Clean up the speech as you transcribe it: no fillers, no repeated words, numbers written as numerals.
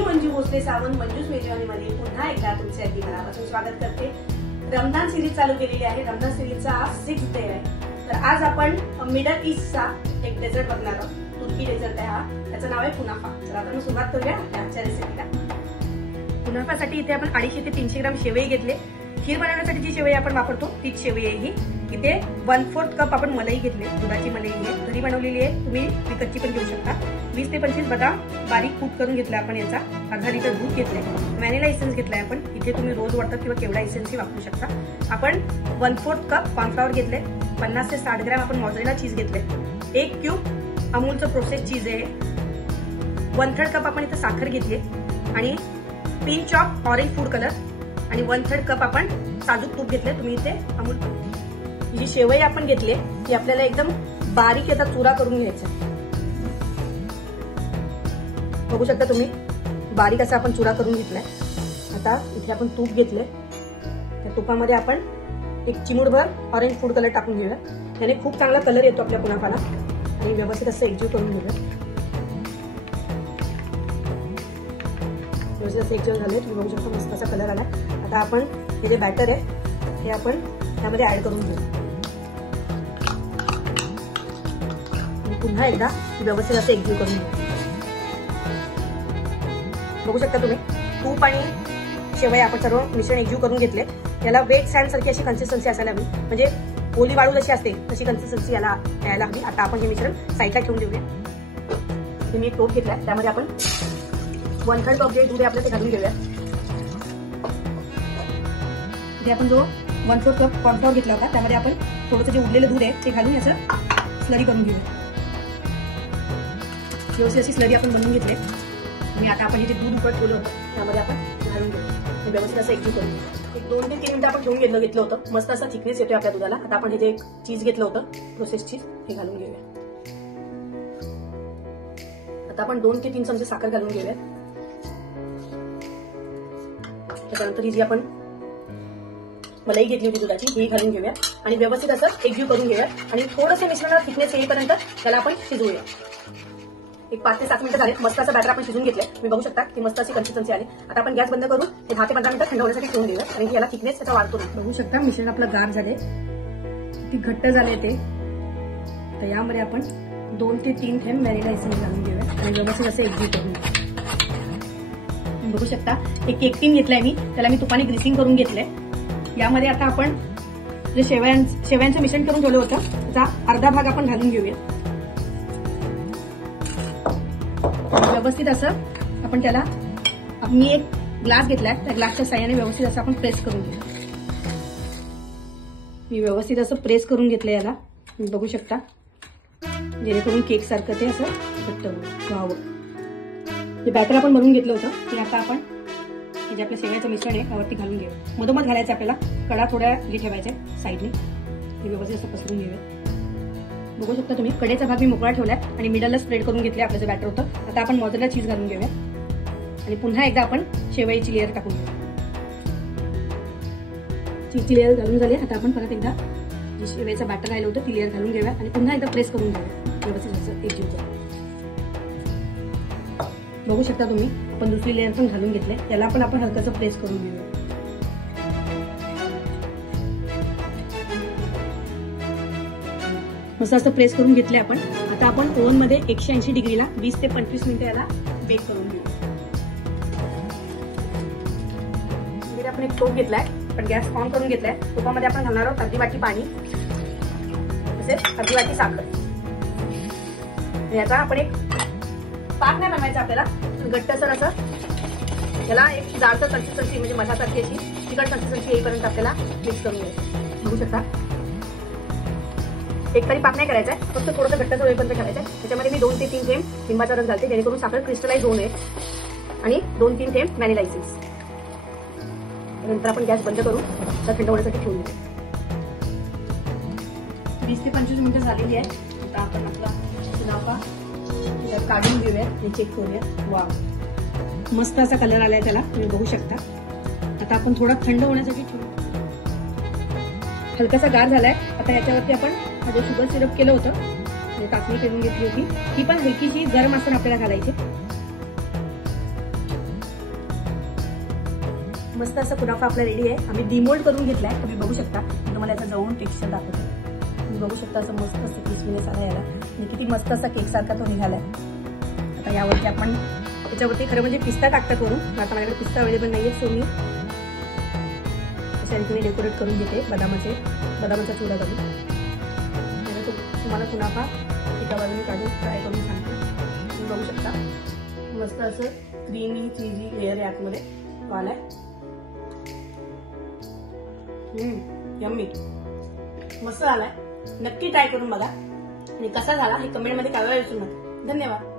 मी मंजू भोसले सावंत मंजूस मेजवानीमध्ये पुन्हा एकदा तुमचे अगदी मनापासून स्वागत करते। रमजान सिरीज चालू केलेली आहे। रमजान सिरीजचा आज 6th डे आहे। तर आज आपण मिडल ईस्टचा एक डेझर्ट बघणार आहोत। तुर्की डेझर्ट आहे हा, त्याचं नाव आहे कुनाफा। तर आपण सुरुवात करूया आजच्या रेसिपीला। कुनाफासाठी इथे आपण 250 ते 300 ग्राम शेवई घेतले। खीर बनवण्यासाठी जी शेवई आपण वापरतो तीच शेवई आहे ही। इथे 1/4 कप आपण मलाई घेतले, दुधाची मलाई आहे, घरी बनवलेली आहे, तुम्ही विकतची पण घेऊ शकता। 20 ते 25 बदाम बारीक कूट करून घेतला आपण याचा। अर्धा लिटर दूध घेतले, व्हॅनिला एसेन्स घेतलाय आपण, इथे तुम्ही रोज वॉटर किंवा केवडा एसेन्सही वापरू शकता। आपण 1/4 कप कॉर्नफ्लॉवर घेतले, 50 ते 60 ग्राम आपण मोझरेला चीज घेतले, 1 क्यूब अमूलचं प्रोसेस चीज आहे, 1/3 कप आपण इथे साखर घेतली आणि pinch of orange food colour आणि 1/3 कप आपण साजूक तूप घेतले। तुम्ही इथे अमूल जी शेवई आपण घेतली ती आपल्याला एकदम बारीक याचा चुरा करून घ्यायचा। बघू शकता तुम्ही बारीक असा आपण चुरा करून घेतलाय। आता इथे आपण तूप घेतले, त्या तुपामध्ये आपण 1 चिमूटभर ऑरेंज फूड कलर टाकून घेऊया। त्याने खूप चांगला कलर येतो आपल्या कुनाफाला आणि व्यवस्थित असं एकजीव करून घेऊया। व्यवस्थित असं एकजीव झालं, तुम्ही बघू शकता मस्त असा कलर आला। आता आपण हे जे बॅटर आहे हे आपण त्यामध्ये ऍड करून घेऊ। पुन्हा एकदा व्यवस्थित असं एकजीव करून घेऊ। बघू शकता तुम्ही तूप आणि शेवई आपण सर्व मिश्रण एकजीव करून घेतले। याला वेट सँड सारखी अशी कन्सिस्टन्सी असायला हवी, म्हणजे ओली वाळू जशी असते तशी कन्सिस्टन्सी याला यायला हवी। आता आपण हे मिश्रण साईडला ठेवून देऊया। मी एक टोप घेतलाय, त्यामध्ये आपण 1/3 कप जे दूध आहे आपलं ते घालून घेऊया। इथे आपण जो 1/4 कप कॉर्नफ्लॉवर घेतला होता त्यामध्ये आपण थोडंसं जे उरलेलं दूध आहे ते घालून याचं स्लरी करून घेऊया। व्यवस्थित अशी स्लरी आपण बनवून घेतली आणि आता आपण इथे दूध उकळत ठेवलं होतं त्यामध्ये आपण घालून घेऊ। व्यवस्थित असं एकजीव करून घेऊ। एक 2 ते 3 मिनिटं आपण ठेवून घेतलं होतं। मस्त असा थिकनेस येतोय आपल्या दुधाला। आता आपण हे जे चीज घेतलं होतं प्रोसेस चीज हे घालून घेऊया। आता आपण 2 ते 3 चमचे साखर घालून घेऊया। त्यानंतर ही जी आपण मलाई घेतली होती दुधाची ही घालून घेऊया आणि व्यवस्थित असं एकजीव करून घेऊया आणि थोडंसं मिश्रणाला थिकनेस येईपर्यंत त्याला आपण शिजवूया। एक 5 ते 7 मिनिटं झाले, मस्त असं बॅटर आपण शिजून घेतलंय। तुम्ही बघू शकता की मस्त अशी कन्सिस्टन्सी आली। आता आपण गॅस बंद करून हे 10 ते 15 मिनिटं थंड होण्यासाठी ठेवून देऊया आणि याला थिकनेस त्याचा वाढतो। बघू शकता मिश्रण आपलं गार झाले, किती घट्ट झाले ते। तर यामध्ये आपण 2 ते 3 थेंब व्हॅनिला एसेन्स घालून घेऊया आणि व्यवस्थित असं एकजीव करून घेऊया। बघू शकता एक केक टीन घेतलाय मी, त्याला मी तुपाने ग्रीसिंग करून घेतलंय। यामध्ये आता आपण जे शेवयांचं मिश्रण करून ठेवलं होतं त्याचा अर्धा भाग आपण घालून घेऊया। व्यवस्थित असं आपण त्याला, मी एक ग्लास घेतलाय, त्या ग्लासच्या साह्याने व्यवस्थित असं आपण प्रेस करून घेऊ। मी व्यवस्थित असं प्रेस करून घेतलं याला, तुम्ही बघू शकता, जेणेकरून केक सारखं ते असं घट्ट व्हावं। जे बॅटर आपण बनवून घेतलं होतं ते आता आपण हे जे आपलं शेवयाचं मिश्रण आहे त्यावरती घालून घेऊ। मधोमध घालायचं आपल्याला, कडा थोड्या हे ठेवायचे साईडने, हे व्यवस्थित असं पसरून घेऊया। बघू शकता तुम्ही कडेचा भाग मी मोकळा ठेवलाय आणि मिडलला स्प्रेड करून घेतले आपलं जे बॅटर होतं। आता आपण मोझरेला चीज घालून घेऊया आणि पुन्हा एकदा आपण शेवयाची लेअर टाकून घेऊया। चीजची लेअर घालून झाली। आता आपण परत एकदा जे शेवयाचं बॅटर राहिलं होतं ती लेअर घालून घेऊया आणि पुन्हा एकदा प्रेस करून घेऊया व्यवस्थित असं एकजीव करून। बघू शकता तुम्ही आपण दुसरी लेअर पण घालून घेतले, त्याला पण आपण हलकंसं प्रेस करून घेऊया। मस्त असं प्रेस करून घेतले आपण। आता आपण ओव्हन मध्ये 180 डिग्रीला 20 ते 25 मिनिटं याला बेक करून घेऊ। आपण एक टोप घेतलाय, पण गॅस ऑन करून घेतलाय। तुपामध्ये आपण घालणार आहोत अर्धी वाटी पाणी, तसेच अर्धी वाटी साखर। याचा आपण एक पाक नाही बनवायचा आपल्याला, घट्टसर असं याला एक जाडसर कन्सिस्टन्सी म्हणजे मठासारखी अशी तिखट कन्सिस्टन्सी येईपर्यंत आपल्याला मिक्स करून घ्यायचं। बघू शकता एक तरी पाक नाही करायचा आहे, फक्त थोडंसं घट्टसर होईपर्यंत ठेवायचं आहे। त्याच्यामध्ये मी 2 ते 3 थेंब लिंबाचा रस घालते, जेणेकरून साखर क्रिस्टलाइज होऊ नये, आणि 2 ते 3 थेंब व्हॅनिला एसेन्स। नंतर आपण गॅस बंद करून थंड होण्यासाठी ठेवून देऊ। 20 ते 25 मिनिटं झालेली आहे। आता आपण आपला कुनाफा काढून घेऊया आणि चेक करूया। वा, मस्त असा कलर आलाय त्याला, तुम्ही बघू शकता। आता आपण थोडा थंड होण्यासाठी ठेवू। हलकासा गार झालाय। आता याच्यावरती आपण जे शुगर सिरप केलं होतं, चाचणी करून घेतली होती, ती पण हलकीशी गरम असताना आपल्याला घालायची। मस्त असं कुनाफा आपला रेडी आहे. आम्ही डिमोल्ड करून घेतलाय, तुम्ही बघू शकता. तुम्हाला याचा जवळून टेक्स्चर दाखवतो. तुम्ही बघू शकता असं मस्त असं क्रिस्पीनेस आला याला आणि किती मस्त असा केक सारखा तो निघालाय. आता यावरती आपण याच्यावरती खरं म्हणजे पिस्ता टाकतात वरून. आता माझ्याकडे पिस्ता अवेलेबल नाहीये, सो मी अशा रीतीने डेकोरेट करून घेते बदामाचा चुरा करून. तुम्हाला कुनाफा एका बाजूने काढून फ्राय करून सांगते. तुम्ही बघू शकता मस्त असं क्रीमी चीजी लेअर आहे आतमध्ये आलाय. यम्मी मस्त आलाय. नक्की ट्राय करून बघा आणि कसा झाला हे कमेंटमध्ये कळवायला विसरू नका. धन्यवाद.